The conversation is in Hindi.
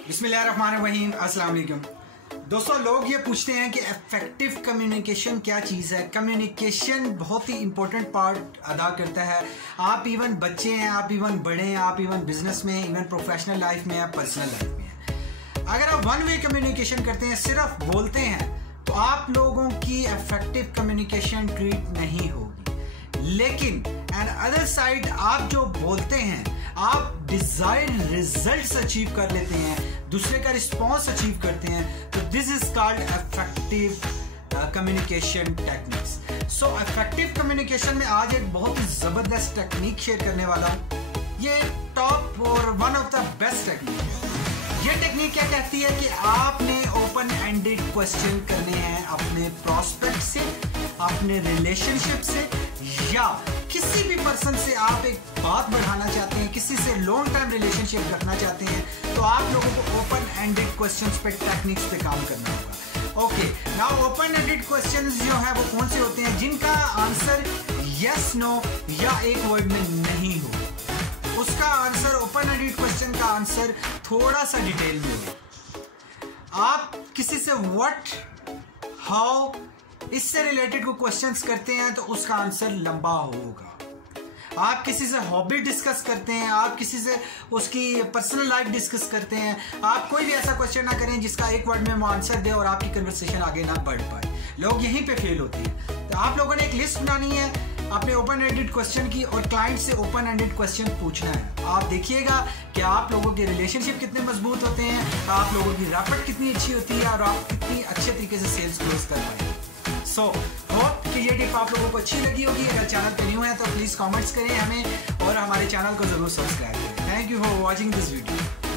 बिस्मिल्लाहिर्रहमानिर्रहीम, अस्सलाम वालेकुम। दोस्तों, लोग ये पूछते हैं कि इफेक्टिव कम्युनिकेशन क्या चीज़ है। कम्युनिकेशन बहुत ही इंपॉर्टेंट पार्ट अदा करता है। आप इवन बच्चे हैं, आप इवन बड़े हैं, आप इवन बिजनेस में, इवन प्रोफेशनल लाइफ में या पर्सनल लाइफ में हैं। अगर आप वन वे कम्युनिकेशन करते हैं, सिर्फ बोलते हैं, तो आप लोगों की इफेक्टिव कम्युनिकेशन ट्रीट नहीं होगी। लेकिन एंड अदर साइड, आप जो बोलते हैं, आप डिजायर्ड रिजल्ट्स अचीव कर लेते हैं, दूसरे का रिस्पॉन्स अचीव करते हैं, तो this is called effective communication techniques. So effective communication में आज एक बहुत ही जबरदस्त टेक्निक शेयर करने वाला हूं। ये टॉप और one of the best technique है। ये टेक्निक क्या कहती है कि आपने ओपन एंडेड क्वेश्चन करने हैं अपने प्रोस्पेक्ट से, अपने रिलेशनशिप से, या किसी भी पर्सन से आप एक बात बढ़ाना चाहते हैं, किसी से लॉन्ग टर्म रिलेशनशिप रखना चाहते हैं, तो आप लोगों को ओपन एंडेड क्वेश्चंस पे, टेक्निक्स पे काम करना होगा। Okay, now open ended questions जो है वो कौन से होते हैं? जिनका आंसर यस नो या एक वर्ड में नहीं हो। उसका आंसर, ओपन एंडेड क्वेश्चन का आंसर थोड़ा सा डिटेल में हो। आप किसी से व्हाट, हाउ, इससे रिलेटेड को क्वेश्चंस करते हैं तो उसका आंसर लंबा होगा। आप किसी से हॉबी डिस्कस करते हैं, आप किसी से उसकी पर्सनल लाइफ डिस्कस करते हैं, आप कोई भी ऐसा क्वेश्चन ना करें जिसका एक वर्ड में वो आंसर दे और आपकी कन्वर्सेशन आगे ना बढ़ पाए। लोग यहीं पे फेल होती है। तो आप लोगों ने एक लिस्ट बनानी है अपने ओपन एंडेड क्वेश्चन की और क्लाइंट से ओपन एंडेड क्वेश्चन पूछना है। आप देखिएगा कि आप लोगों के रिलेशनशिप कितने मजबूत होते हैं, आप लोगों की रैपट कितनी अच्छी होती है और आप कितनी अच्छे तरीके से सेल्स क्लोज कर पाए। सो होप कि ये टिप आप लोगों को अच्छी लगी होगी। अगर चैनल पे न्यू है तो प्लीज कमेंट्स करें हमें और हमारे चैनल को जरूर सब्सक्राइब करें। Thank you for watching this video.